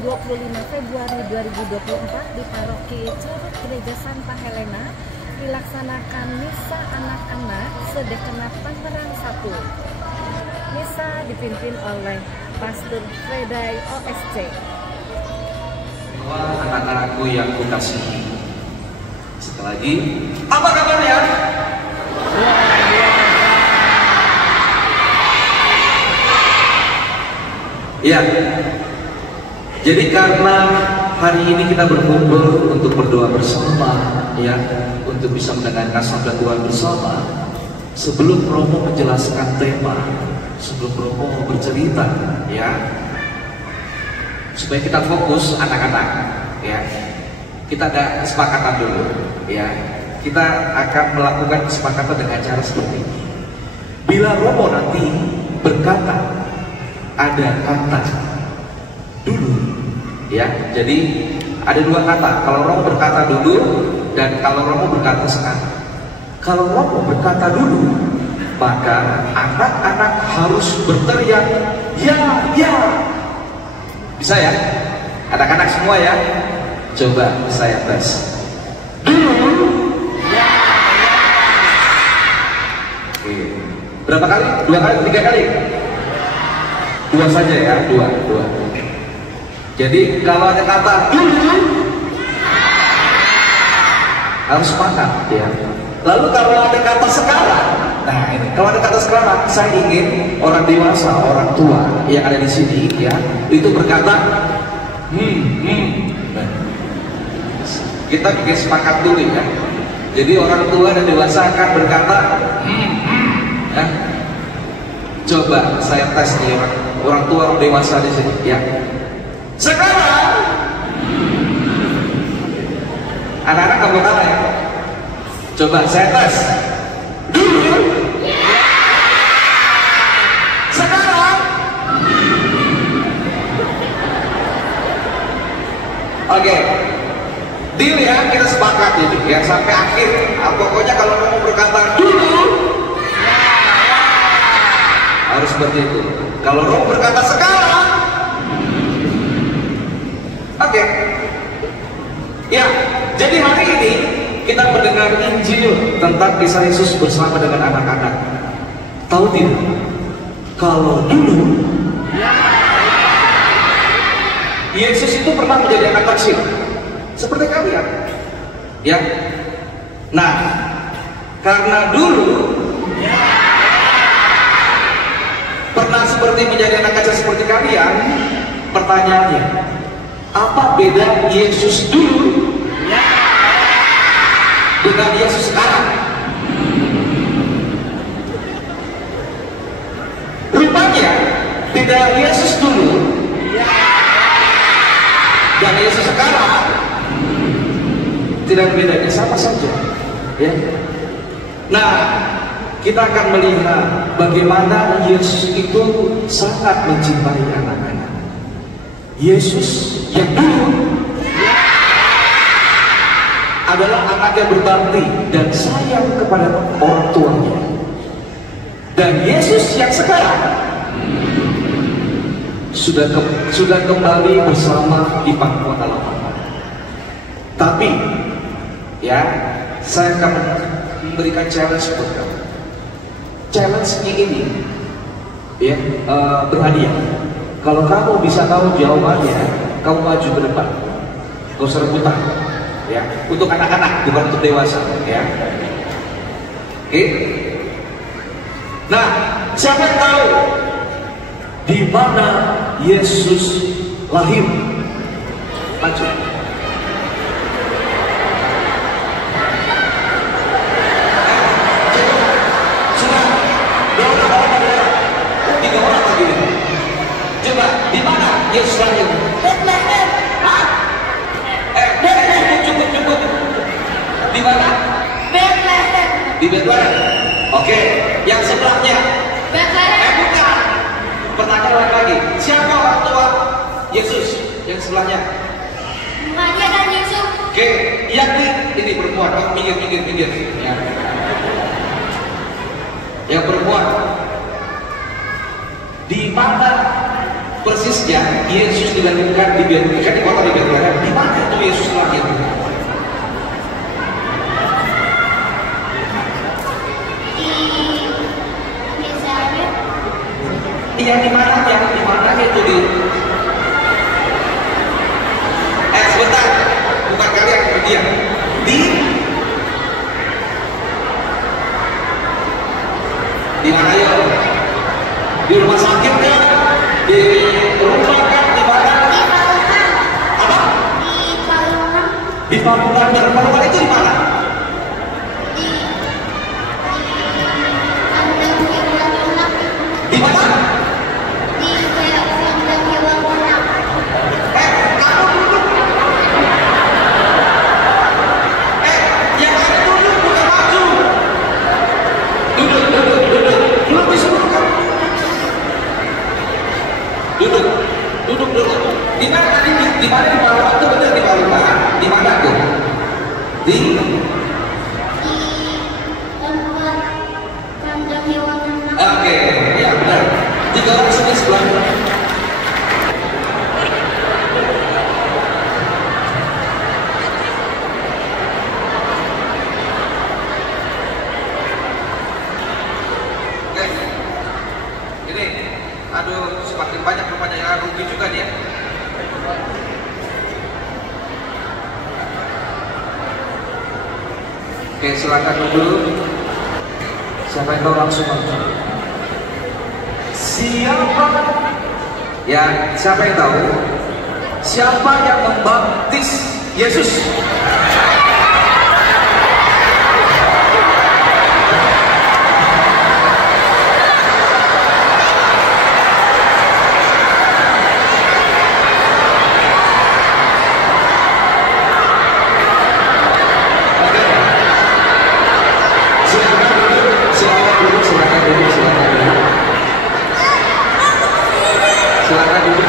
25 Februari 2024 di Paroki Curug Gereja Santa Helena dilaksanakan Misa Anak-anak Sedekenap Tangerang 1. Misa dipimpin oleh Pastor Freday OSC. Anak-anakku yang kukasihi, sekali lagi, apa kabarnya? Ya, jadi karena hari ini kita berkumpul untuk berdoa bersama, ya, untuk bisa mendengarkan sabda Tuhan bersama. Sebelum Romo menjelaskan tema, sebelum Romo bercerita, ya, supaya kita fokus anak-anak, ya, kita ada kesepakatan dulu, ya. Kita akan melakukan kesepakatan dengan cara seperti ini. Bila Romo nanti berkata, ada kata dulu, ya. Jadi ada dua kata. Kalau Romo berkata dulu dan kalau Romo berkata sekarang. Kalau Romo berkata dulu, maka anak-anak harus berteriak ya, ya. Bisa ya? Anak-anak semua ya? Coba saya tes. Dulu. Ya, ya. Oke. Berapa kali? 2 kali? 3 kali? 2 saja ya, 2. Jadi kalau ada kata dulu harus sepakat, ya. Lalu kalau ada kata sekarang, nah ini kalau ada kata sekarang, saya ingin orang dewasa, orang tua yang ada di sini, ya, itu berkata kita bikin sepakat dulu, ya. Jadi orang tua dan dewasa akan berkata ya. Coba saya tes nih orang tua, orang dewasa di sini, ya. Sekarang anak-anak kamu kalah ya. Coba saya tes dulu. Sekarang. Oke. Deal ya, kita sepakat ini ya sampai akhir. Pokoknya kalau kamu berkata dulu harus seperti itu. Kalau Romo berkata sekarang, oke. Ya, jadi hari ini kita mendengar Injil tentang kisah Yesus bersama dengan anak-anak. Tahu tidak? Kalau dulu Yesus itu pernah menjadi anak kecil seperti kalian, ya. Nah, karena dulu pernah seperti menjadi anak kecil seperti kalian, pertanyaannya, apa beda Yesus dulu dengan Yesus sekarang? Rupanya beda Yesus dulu dan Yesus sekarang tidak berbeda, sama saja, ya. Nah, kita akan melihat bagaimana Yesus itu sangat mencintai anak-anak. Yesus yang dulu adalah anak yang berbakti dan sayang kepada orang tuanya. Dan Yesus yang sekarang sudah kembali bersama di pangkuan Allah. Tapi, ya, saya akan memberikan challenge buat kamu. Challenge-nya ini, ya, berhadiah. Kalau kamu bisa tahu jawabannya, kamu maju ke depan. Gak usah rebutan, ya. Untuk anak-anak, bukan untuk dewasa, ya. Oke. Nah, siapa yang tahu di mana Yesus lahir? Maju. Yesus lahir. Bethlehem. Hah? Cukup. Di mana? Bethlehem. Di Bethlehem. Oke. Yang sebelahnya? Bethlehem. Bukan. Pertanyaan lagi. Siapa orang tua Yesus yang sebelahnya? Maria dan Yesus. Oke. Yang ini perempuan. Oh, minggir. Ya. Yang perempuan. Di mana persisnya Yesus dilahirkan di Bethlehem, di kota di Bethlehem. Di mana itu Yesus lahir? Di Nazaret. Iya, di mana ya? Di mana itu di? Sebentar, bukan kalian kemudian di mana ya? Di rumah sakit kan? Di rumah kan? Di mana? Di Palungan. Apa? Di Palungan. Di Pamulan. Dan Pamulan itu di mana? Di kandang hewan ternak. Di mana? Di kandang hewan ternak. Kamu duduk. Yang ada duduk bukan maju. Duduk. Belum disuruh kamu. Duduk. Di mana tadi? Di mana di Pamulan? Itu benar di Pamulan. Di mana tuh? Di Tempat kandang hewan ternak. Oke, ya benar. Tiga orang sini sebelah. Oke. Ini, aduh, semakin banyak rupanya yang rugi juga nih ya. Oke, silakan dulu. Siapa yang tahu langsung aja. Siapa yang tahu? Siapa yang membaptis Yesus? Silakan duduk.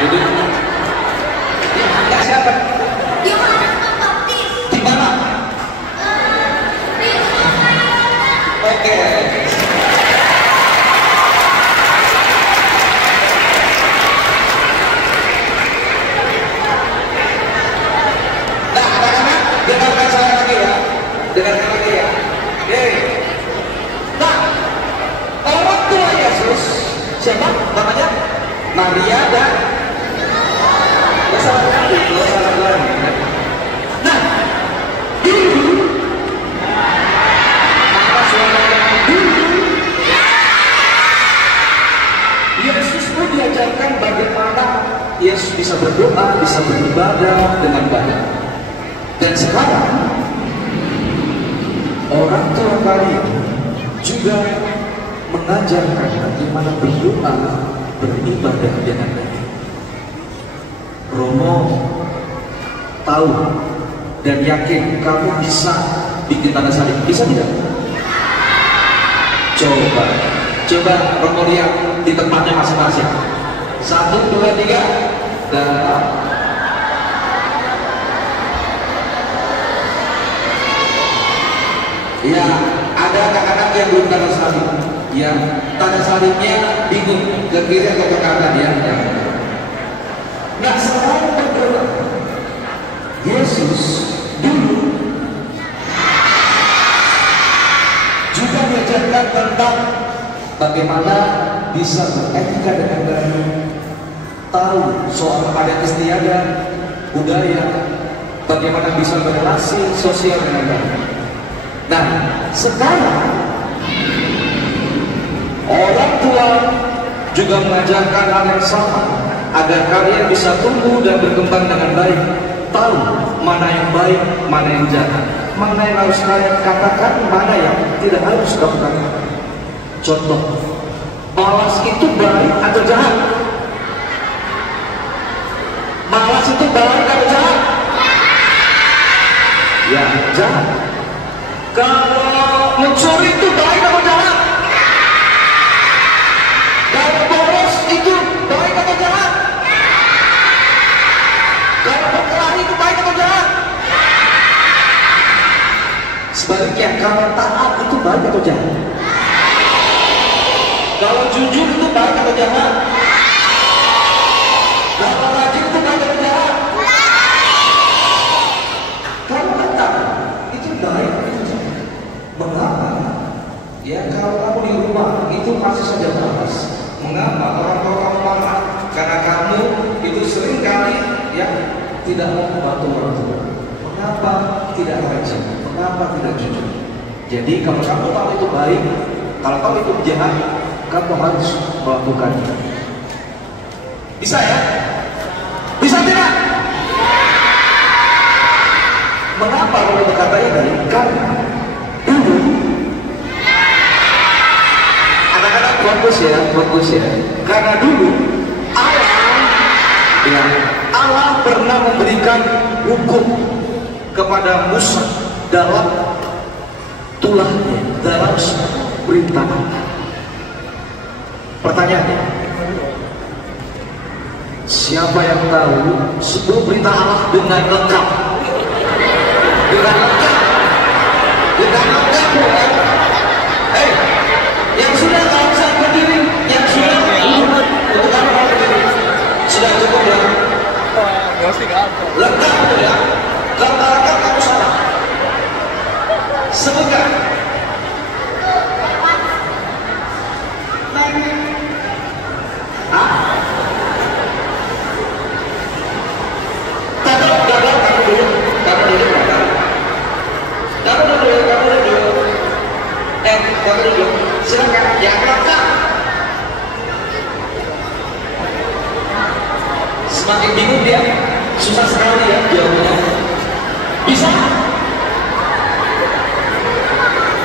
Duduk. Ya, siapa? Yohanes Pembaptis. Di mana? Di rumah Yohanes. Oke. Nah, anak-anak, dengarkan saya lagi ya. Dengarkan lagi ya. Nah, orang tua Yesus siapa namanya? Maria dan salah. Nah, dulu apa suaranya dulu? Yesus pun diajarkan bagaimana Yesus bisa berdoa, bisa beribadah dengan baik. Dan sekarang orang tua kalian juga mengajarkan bagaimana berdoa, beribadah dengan baik. Romo tahu dan yakin kamu bisa bikin tanda salib. Bisa tidak? Coba Romo lihat di tempatnya masing-masing. 1, 2, 3 dan ya, ada anak-anak yang belum tanda salib. Ya, tanda salibnya bingung ke kiri atau ke kanan ya. Nah, selain berdoa, Yesus dulu juga diajarkan tentang bagaimana bisa beretika dengan baik, tahu soal adat istiadat, budaya, bagaimana bisa berrelasi sosial dengan baik. Nah, sekarang orang tua juga mengajarkan hal yang sama agar kalian bisa tumbuh dan berkembang dengan baik, tahu mana yang baik, mana yang jahat, mana yang harus kalian katakan, mana yang tidak harus kamu katakan. Contoh, malas itu baik atau jahat? Malas itu baik atau jahat? Ya, jahat. Kalau mencuri itu baik atau jahat? Kalau boros itu baik atau jahat? Kalau berkelahi itu baik atau jahat? Sebaliknya, kalau taat itu baik atau jahat? Kalau jujur itu baik atau jahat? Kalau rajin itu baik atau jahat? Kamu katakan itu baik itu jahat. Mengapa? Ya kalau kamu di rumah itu masih saja malas. Mengapa orang tua kamu marah? Karena kamu itu sering kali ya tidak mau membantu orang tua. Mengapa tidak rajin? Mengapa tidak jujur? Jadi kalau kamu tahu itu baik, kalau tahu itu jahat, kamu harus melakukannya. Bisa ya? Bisa tidak? Mengapa kalau berkata ini? Karena dulu anak-anak fokus ya. Karena dulu Allah pernah memberikan hukum kepada Musa dalam tulahnya, dalam perintah Allah. Pertanyaannya, siapa yang tahu 10 perintah Allah dengan lengkap? Dengan lengkap, bukan? Yang sudah tahu saya berdiri, yang sudah untuk apa mau berdiri? Sudah cukup ya? Lengkap ya? Kalau lengkap kamu salah. Sebutkan. Kamu dulu. Silakan. Yang lengkap. Semakin bingung dia, susah sekali ya jawabnya. Bisa?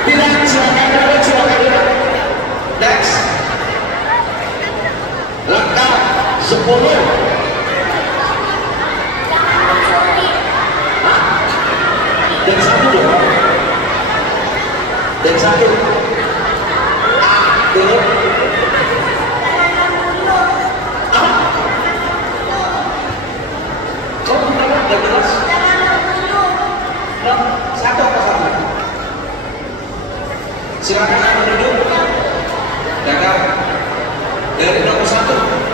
Tidak, silakan dulu. Next. Lengkap 10. Dan satu dong. Dan satu. Dulu. Kau pertama udah jelas? Nah, satu apa satu? Silakan kamu duduk. Gagal. Dari nomor 1.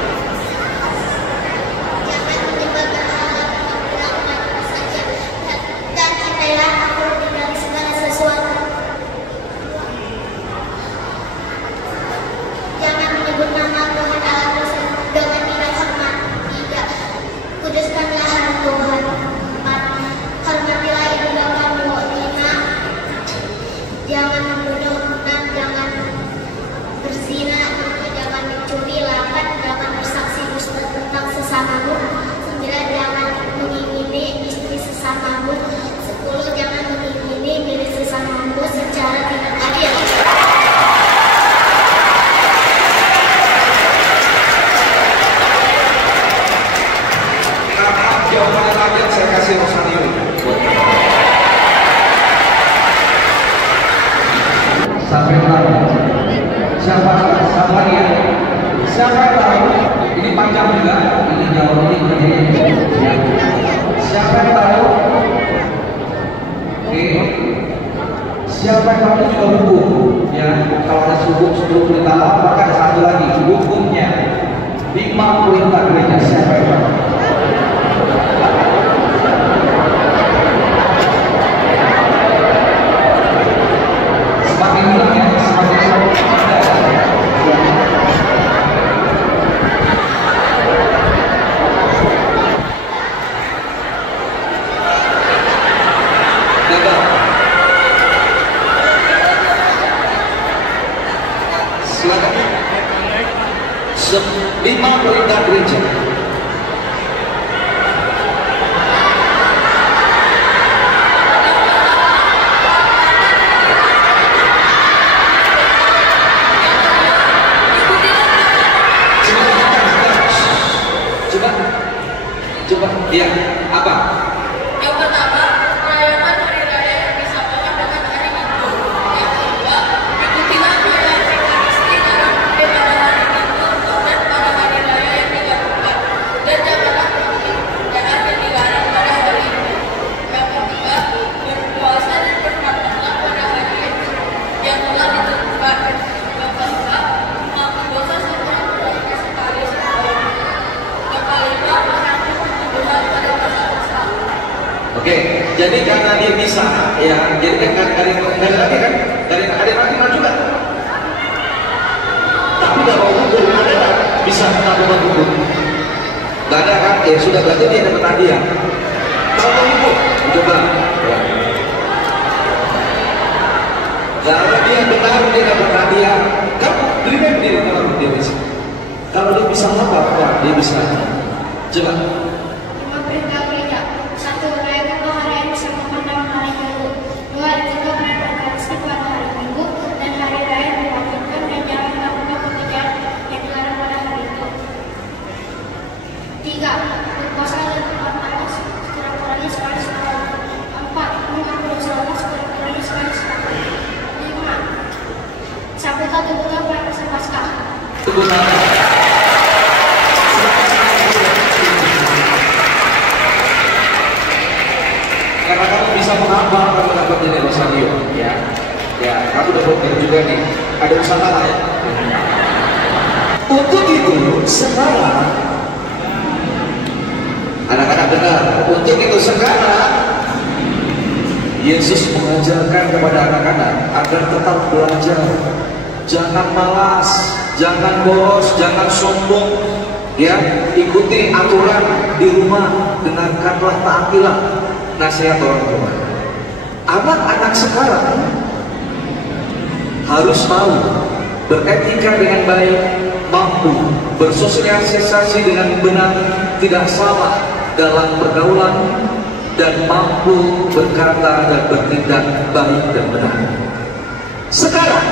Jangan membunuh, jangan berzina, jangan mencuri, 8 jangan bersaksi dusta tentang sesamamu, 9 jangan mengingini istri sesamamu, 10 jangan mengingini milik sesamamu secara tidak adil. Jawaban terakhir saya kasih Rosanio. Sampai tahu siapa ya? Siapa tahu? Ini panjang juga. Ini jawabannya begini. Ya. Siapa yang tahu? Oke. Siapa yang tahu juga hukum? Ya. Kalau ada hukum 10 perintah Allah, maka ada satu lagi hukumnya 5 perintah gereja. Siapa yang tahu? Semakin hilang ya, semakin ada. Gagal. Silakan. 5 perintah gereja. Coba, ya, apa? Yang pertama, merayakan hari raya yang disamakan dengan hari Minggu. Yang kedua, ikutilah perayaan Ekaristi dalam pada hari Minggu dan pada hari raya yang digabungkan. Dan janganlah pekerjaan yang dilarang pada hari itu. Yang ketiga, berpuasa dan bertakwalah pada hari yang telah ditentukan. Yang keempat, Jadi karena dia bisa, ya, jadi kan dari lagi maju kan. Tapi kalau hukum ada kan bisa melakukan hukum. Gak ada kan? Ya sudah, berarti dia dapat hadiah. Kalau hukum, coba. Ya. Kalau dia benar dia dapat hadiah, kamu berikan diri kalau dia bisa. Kalau dia bisa apa? Dia bisa. Coba. 5 perintah gereja. 1. Rayakanlah hari yang bersama pada hari Minggu. 2. Jaga perayaan pada hari Minggu dan hari raya diwajibkan dan jangan melakukan pekerjaan yang dilarang pada hari itu. 3. Berpuasa dan berpuasa sekurang-kurangnya sekali setahun. 4. Mengaku dosa sekurang-kurangnya sekali setahun. 5. Sambutlah tubuhnya perayaan Paskah. Tepuk tangan. Karena kamu bisa menghafal, kamu dapat jadi Rosario, ya. Ya, kamu dapat juga nih. Ada usaha lah ya. Untuk itu sekarang, anak-anak dengar. Untuk itu sekarang, Yesus mengajarkan kepada anak-anak agar tetap belajar. Jangan malas, jangan bolos, jangan sombong. Ya, ikuti aturan di rumah, dengarkanlah, taatilah nasihat orang tua. Anak-anak sekarang harus mau beretika dengan baik, mampu bersosialisasi dengan benar, tidak salah dalam pergaulan, dan mampu berkata dan bertindak baik dan benar. Sekarang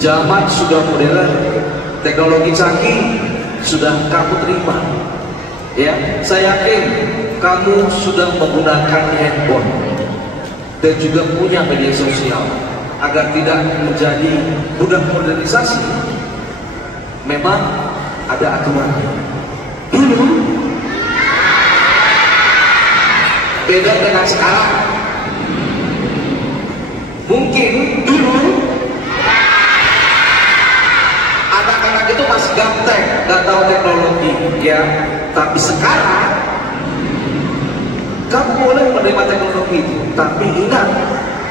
zaman sudah modern, teknologi canggih sudah kamu terima. Ya, saya yakin kamu sudah menggunakan handphone dan juga punya media sosial agar tidak menjadi budak modernisasi. Memang ada aturannya. Dulu beda dengan sekarang. Mungkin dulu anak-anak itu masih gaptek, nggak tahu teknologi, ya. Tapi sekarang kamu boleh menerima teknologi itu, tapi ingat,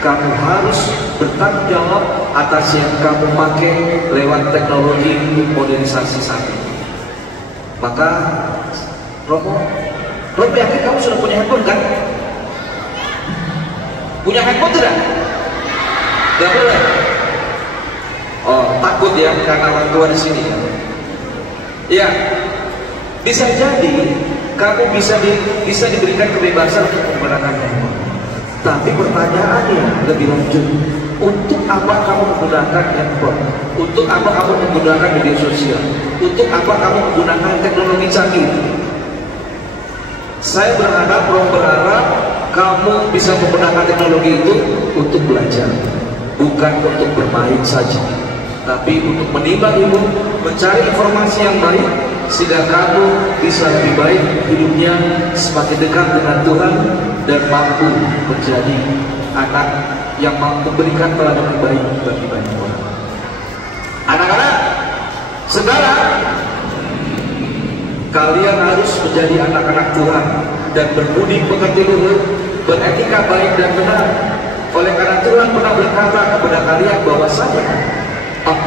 kamu harus bertanggung jawab atas yang kamu pakai lewat teknologi modernisasi saat ini. Maka, Romo yakin kamu sudah punya handphone kan? Punya handphone tidak? Gak boleh. Oh, takut ya karena orang tua di sini ya. Ya, bisa jadi kamu bisa diberikan kebebasan untuk menggunakan handphone. Tapi pertanyaannya lebih lanjut, untuk apa kamu menggunakan handphone? Untuk apa kamu menggunakan media sosial? Untuk apa kamu menggunakan teknologi canggih? Saya berharap kamu bisa menggunakan teknologi itu untuk belajar, bukan untuk bermain saja, tapi untuk menimbang ilmu, mencari informasi yang baik, sehingga kamu bisa lebih baik hidupnya, semakin dekat dengan Tuhan, dan mampu menjadi anak yang mampu berikan teladan yang baik bagi banyak orang. Anak-anak, sekarang kalian harus menjadi anak-anak Tuhan dan berbudi pekerti luhur, beretika baik dan benar. Oleh karena Tuhan pernah berkata kepada kalian bahwasanya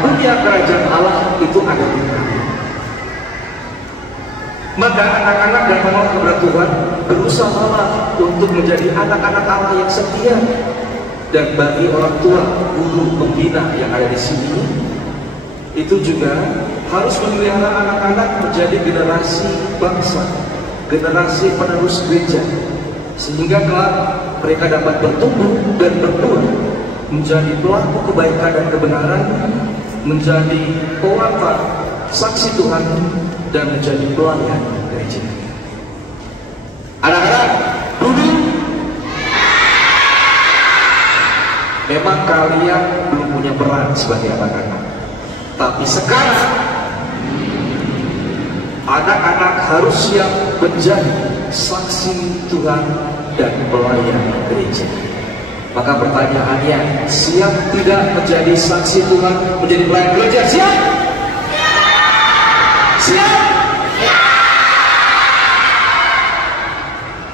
punya kerajaan Allah itu ada di kalian. Maka anak-anak dan anak kepada Tuhan berusahalah untuk menjadi anak-anak Allah yang setia. Dan bagi orang tua, guru, pembina yang ada di sini, itu juga harus memelihara anak-anak menjadi generasi bangsa, generasi penerus gereja, sehingga kelak mereka dapat bertumbuh dan berbuah menjadi pelaku kebaikan dan kebenaran, menjadi pewarta saksi Tuhan, dan menjadi pelayan gereja. Anak-anak, dulu memang kalian belum punya peran sebagai anak-anak, tapi sekarang anak-anak harus siap menjadi saksi Tuhan dan pelayan gereja. Maka pertanyaannya, siap tidak menjadi saksi Tuhan, menjadi pelayan gereja? Siap? Siap?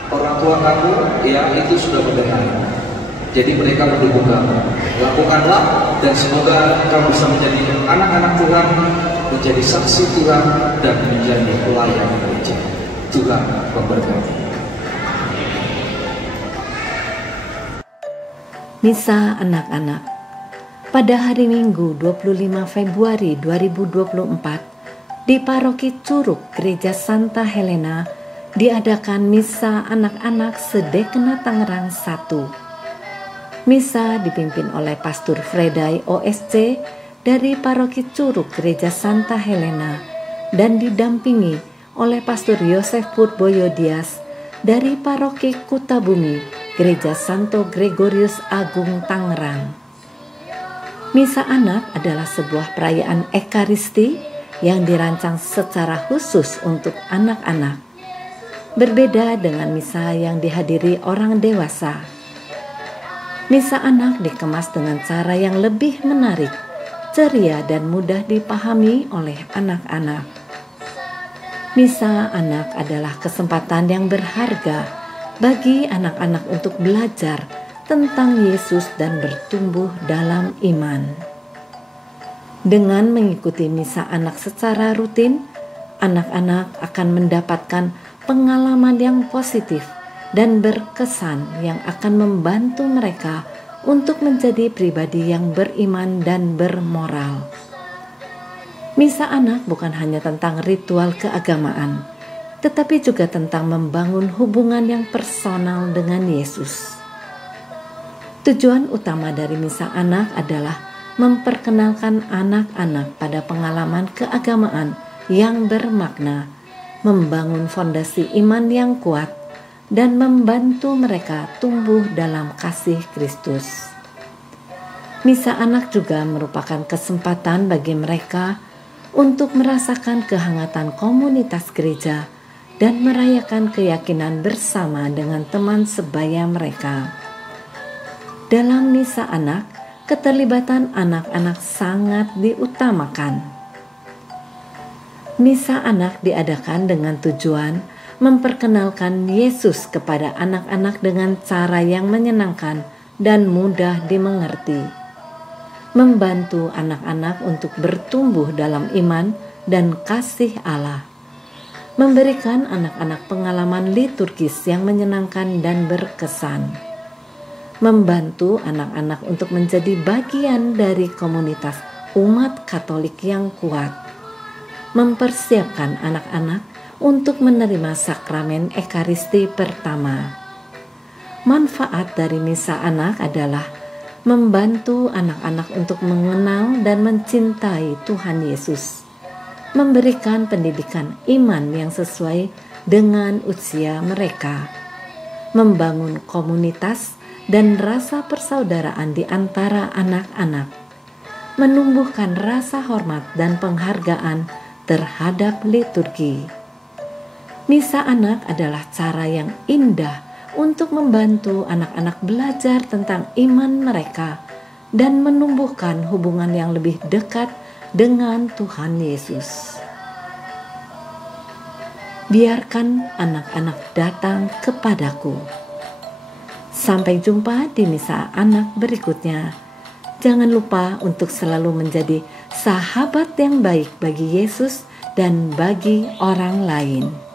Orang tua tua kamu ya itu sudah mendengar. Jadi mereka mendukung kamu. Lakukanlah dan semoga kamu bisa menjadi anak-anak Tuhan, menjadi saksi Tuhan dan menjadi pelayan gereja. Tuhan memberkati. Misa anak-anak. Pada hari Minggu 25 Februari 2024 di Paroki Curug Gereja Santa Helena diadakan Misa anak-anak Sedekena Tangerang 1. Misa dipimpin oleh Pastor Fredai OSC dari Paroki Curug Gereja Santa Helena dan didampingi oleh Pastor Yosef Purboyo Dias dari Paroki Kutabumi Gereja Santo Gregorius Agung Tangerang. Misa anak adalah sebuah perayaan Ekaristi yang dirancang secara khusus untuk anak-anak. Berbeda dengan misa yang dihadiri orang dewasa. Misa anak dikemas dengan cara yang lebih menarik, ceria dan mudah dipahami oleh anak-anak. Misa anak adalah kesempatan yang berharga bagi anak-anak untuk belajar tentang Yesus dan bertumbuh dalam iman. Dengan mengikuti misa anak secara rutin, anak-anak akan mendapatkan pengalaman yang positif dan berkesan yang akan membantu mereka untuk menjadi pribadi yang beriman dan bermoral. Misa anak bukan hanya tentang ritual keagamaan, tetapi juga tentang membangun hubungan yang personal dengan Yesus. Tujuan utama dari misa anak adalah memperkenalkan anak-anak pada pengalaman keagamaan yang bermakna, membangun fondasi iman yang kuat, dan membantu mereka tumbuh dalam kasih Kristus. Misa anak juga merupakan kesempatan bagi mereka untuk merasakan kehangatan komunitas gereja dan merayakan keyakinan bersama dengan teman sebaya mereka. Dalam misa anak, keterlibatan anak-anak sangat diutamakan. Misa anak diadakan dengan tujuan memperkenalkan Yesus kepada anak-anak dengan cara yang menyenangkan dan mudah dimengerti, membantu anak-anak untuk bertumbuh dalam iman dan kasih Allah, memberikan anak-anak pengalaman liturgis yang menyenangkan dan berkesan, membantu anak-anak untuk menjadi bagian dari komunitas umat Katolik yang kuat, mempersiapkan anak-anak untuk menerima sakramen Ekaristi pertama. Manfaat dari misa anak adalah membantu anak-anak untuk mengenal dan mencintai Tuhan Yesus, memberikan pendidikan iman yang sesuai dengan usia mereka, membangun komunitas dan rasa persaudaraan di antara anak-anak, menumbuhkan rasa hormat dan penghargaan terhadap liturgi. Misa anak adalah cara yang indah untuk membantu anak-anak belajar tentang iman mereka dan menumbuhkan hubungan yang lebih dekat dengan Tuhan Yesus. Biarkan anak-anak datang kepadaku. Sampai jumpa di misa anak berikutnya. Jangan lupa untuk selalu menjadi sahabat yang baik bagi Yesus dan bagi orang lain.